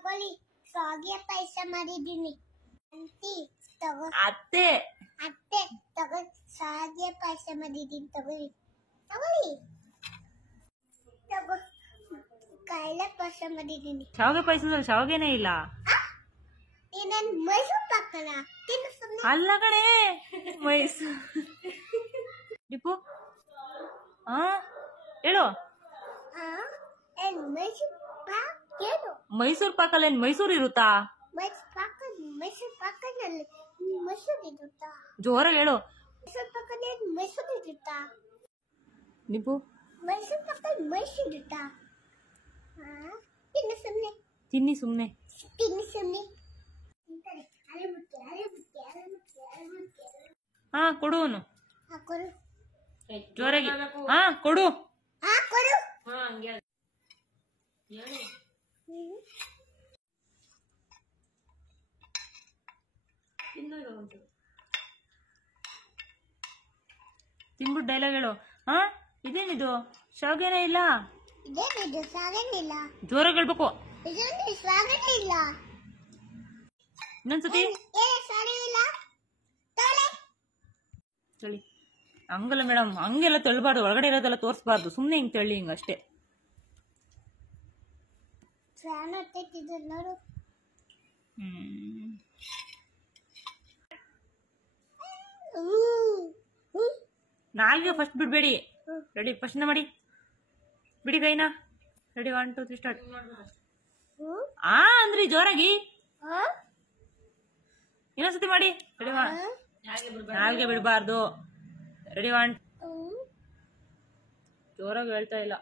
ತಗೊಳ್ಳಿ ಶಾವಿಗೆ ಪಾಯಸ ಮಾಡಿದ್ದೀನಿ ಅಂತಿ ತಗೋ ಅತ್ತೆ ಅತ್ತೆ ತಗೋ ಶಾವಿಗೆ ಪಾಯಸ ಮಾಡಿದ್ದೀನಿ ತಗೊಳ್ಳಿ ತಗೊಳ್ಳಿ ತಗೋ ಕಾಯಿಲೆ ಪಾಯಸ ಮಾಡಿದ್ದೀನಿ ಶಾವಿಗೆ ಪಾಯಸದಲ್ಲಿ ಶಾವಿಗೆನೇ ಇಲ್ಲ ನಾನು ಮೈಸೂರು ಪಾಕನ ತಿನ್ನು ಸುಮ್ಮನೆ ಅಲ್ಲ ಕಣೆ ಮೈಸೂರು ಡಿಪು ಹೇಳು ಮೈಸೂರು ಪಾಕ್ ಏನು ಮೈಸೂರು ಪಾಕಲ್ಲಿ ಏನ್ ಮೈಸೂರು ಇರುತ್ತಾ ಮೈಸೂರು ಪಾಕದಲ್ಲಿ ಮೈಸೂರು ಇರುತ್ತಾ ಜೋರಾಗಿ ಹೇಳು ಮೈಸೂರು ಪಾಕದಲ್ಲಿ ಮೈಸೂರು ಇರುತ್ತಾ ಡಿಪು ಮೈಸೂರು ಪಾಕದಲ್ಲಿ ಮೈಸೂರು ಇರುತ್ತಾ ತಿನ್ನು ಸುಮ್ಮನೆ ತಿನ್ನಿ ಸುಮ್ನೆ ತಿನ್ನು ಸುಮ್ಮನೆ ಕೊಡು ಅವನು ಕೊಡು ಜೋರಾಗಿ ಕೊಡು ಕೊಡು ತಿನ್ಬಿಟ್ಟು ಡೈಲಾಗ್ ಹೇಳು ಇದೇನಿದು ಶಾವಿಗೆನೇ ಇಲ್ಲ ಇದೇನಿದು ಸಾಗೇನಿಲ್ಲ ಜೋರಾಗಿ ಹೇಳ್ಬೇಕು ಇದೊಂದು ಸಾಗೇನೇ ಇಲ್ಲ ಇನ್ನೊಂದ್ಸತಿ ಸಾರಿ ಇಲ್ಲ ತಳಿ ಹಂಗಲ್ಲ ಮೇಡಮ್ ಹಂಗೆಲ್ಲ ತಳ್ಳಬಾರ್ದು ಒಳಗಡೆ ಇರೋದೆಲ್ಲ ತೋರಿಸ್ಬಾರ್ದು ಸುಮ್ಮನೆ ಹಿಂಗೆ ತಳ್ಳಿ ಹಿಂಗೆ ಅಷ್ಟೇ ಫ್ಯಾನ್ ಹತ್ತೈತಿದ್ದು ನೋಡು ನಾಲ್ಗೆ ಫಸ್ಟ್ ಬಿಡ್ಬೇಡಿ ರೆಡಿ ಫಸ್ಟ್ನ ಮಾಡಿ ಬಿಡಿ ಕೈನಾ ರೆಡಿ 1 2 3 ಸ್ಟಾರ್ಟ್ ಅಂದ್ರಿ ಜೋರಾಗಿ ಇನ್ನೊಂದ್ಸತಿ ಮಾಡಿ ರೆಡಿ ನಾಲ್ಗೆ ಬಿಡಬಾರ್ದು ರೆಡಿ 1 ಜೋರಾಗಿ ಹೇಳ್ತಾ ಇಲ್ಲ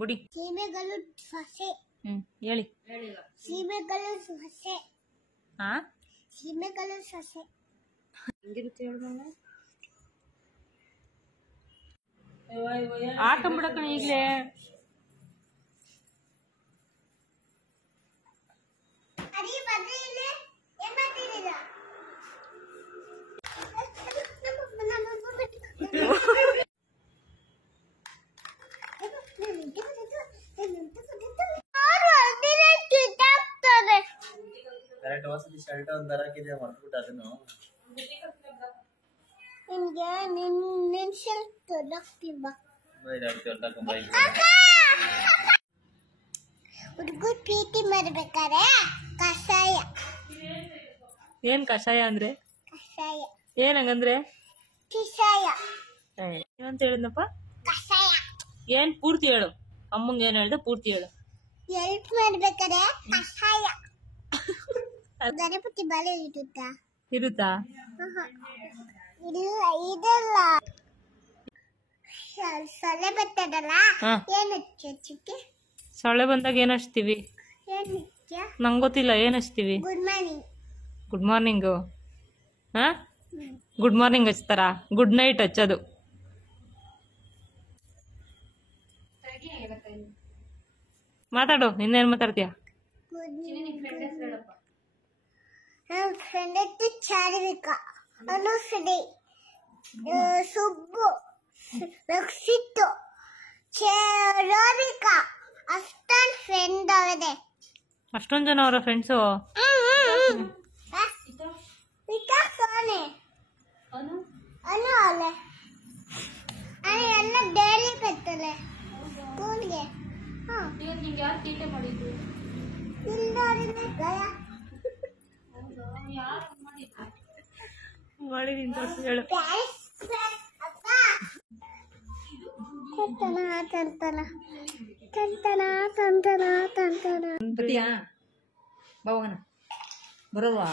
ಬಿಡಿ ಸೀಮೆಗಳು ಸೊಸೆ ಹೇಳಿ ಸೀಮೆಗಳು ಸೊಸೆ ಸೀಮೆಗಳು ಸೊಸೆ ಹೆಂಗಿರುತ್ತೆ ಹೇಳ್ದಂಗ ಆಟಂಬಿಡಕಣ ಈಗಲೇ ಅಡಿ ಬದ್ರಿ ಇಲ್ಲಿ ಏನ್ ಮಾಡ್ತಿದ್ದೀರಾ ಕರೆಕ್ಟ್ ಹೊಸದು ಶರ್ಟ್ ಒಂದು ತರಕಿದೆ ಮಾಡ್ಬಿಟ್ಟು ಅದನ್ನು ನಿಮ್ಗೆ ನಿನ್ ಶರ್ಟ್ ತೊಡಕ್ತಿಲ್ವಾ ಹುಡುಗರು ಪ್ರೀತಿ ಮಾಡ್ಬೇಕಾರೆ ಕಷಾಯ ಏನ್ ಕಷಾಯ ಅಂದ್ರೆ ಕಷಾಯ ಏನಂಗಂದ್ರೆ ಕಿಷಾಯ ಏನಂತ ಹೇಳಿದ್ನಪ್ಪ ಕಷಾಯ ಏನ್ ಪೂರ್ತಿ ಹೇಳು ಅಮ್ಮಂಗೆ ಏನ್ ಹೇಳ್ದೆ ಪೂರ್ತಿ ಹೇಳು ಹೆಲ್ಪ್ ಮಾಡ್ಬೇಕಾರೆ ಕಷಾಯ ಗಣಪತಿ ಬಾಳೆ ಇರುತ್ತಾ ಇರುತ್ತಾ ಇಲ್ಲ ಇದಲ್ಲ ಸೊಳ್ಳೆ ಬರ್ತದಲ್ಲ ಏನು ಚಿಕ್ಕಿ ಸೊಳ್ಳೆ ಬಂದಾಗ ಏನ್ ಹಚ್ತೀವಿ ಏನು ನಂಗೆ ಗೊತ್ತಿಲ್ಲ ಏನ್ ಹಚ್ತೀವಿ good morning good morning good morning ಹಚ್ತಾರ ಗುಡ್ ನೈಟ್ ಹಚ್ಚೋದು ಮಾತಾಡು ಇನ್ನೇನು ಮಾತಾಡ್ತೀಯ ನನ್ನ ಫ್ರೆಂಡ್ ಇತ್ತು ಚಾರ್ವಿಕಾ ಅನುಶ್ರೀ ಸುಬ್ಬು ರಕ್ಷಿತ್ತು ರೋರಿಕಾ ಅಷ್ಟೊಂದು ಫ್ರೆಂಡ್ ಅವದೆ ಅಷ್ಟೊಂದು ಜನ ಅವರ ಫ್ರೆಂಡ್ಸು ಅನು ಅಲೆ ಅನು ಎಲ್ಲ ಡೈಲಿ ಕತ್ತಲೆ ಸ್ಕೂಲ್ಗೆ ಮಾಡಿದೀನಿ ಹೇಳು ಬಾವನ ಬರೋವಾ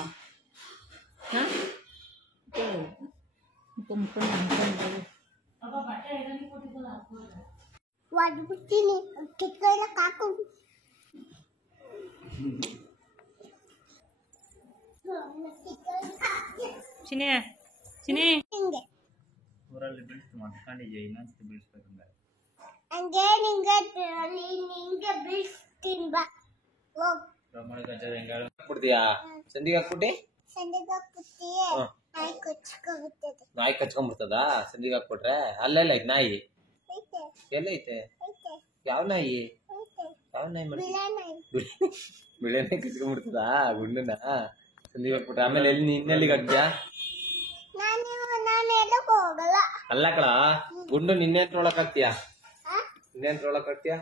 ಒಡ್ಬಿಡ್ತೀನಿ ಕಿತ್ಕೊಳ್ಳ ಕಾಕು ಚಿನಿ ಚಿನಿ ಹಿಂಗೆ ಊರಲ್ಲಿ ಬಿಡಿಸ್ತು ಮಾಡ್ಕೊಂಡಿದ್ಯಾ ಇನ್ನೊಂದ್ಸತಿ ಬಿಡಿಸ್ಬೇಕಂದ್ರೆ ಹಂಗೆ ನಿಂಗೆ ನಿಂಗೆ ಬಿಡಿಸ್ತೀನಿ ಬಾ ಹೋಗ್ ಬಿಡ್ತೀಯಾ ಸಂದಿಗೆ ಹಾಕ್ಬಿಟ್ಟಿ ಸಂಡೆಗೆ ಹಾಕ್ಬಿಟ್ಟಿ ನಾಯಿ ಕೊಚ್ಕೊಬಿಡ್ತದೆ ನಾಯಿ ಕಚ್ಕೊಂಡ್ಬಿಡ್ತದ ಸಂದಿಗೆ ಹಾಕ್ಬಿಟ್ರೆ ಅಲ್ಲೆಲ್ಲ ಐತೆ ನಾಯಿ ಐತೆ ಎಲ್ಲ ಐತೆ ಐತೆ ಯಾವ ನಾಯಿ ಐತೆ ಯಾವ ನಾಯಿ ಮಾಡ್ತೀವಿ ಬಿಳಾನಾಯಿ ಬಿಳೆನೆ ಕಿತ್ಕೊಂಡ್ಬಿಡ್ತದ ಗುಂಡನ್ನ ಸಂದೀಪ್ ಹಾಕ್ಬಿಟ್ರೆ ಆಮೇಲೆ ಎಲ್ಲಿ ಇನ್ನೆಲ್ಲಿಗೆ ಹಾಕ್ತೀಯಾ ನಾನು ಎಲ್ಲಕ್ಕೂ ಹೋಗಲ್ಲ ಅಲ್ಲ ಕಳ ಗುಂಡು ನಿನ್ನೆ ತೊಳಕ್ ಹಾಕ್ತೀಯಾ ಆ? ಇನ್ನೇನ್ ತೊಳಕ್ ಹಾಕ್ತೀಯಾ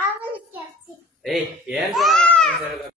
ಆಮೇಲೆ ಕೆಲ್ಸ ಏಯ್ ಏನ್ ತೊಳಕ್ ಹಾಕ್ತೀಯ ಅಂತ ಹೇಳ್ಬೇಕು.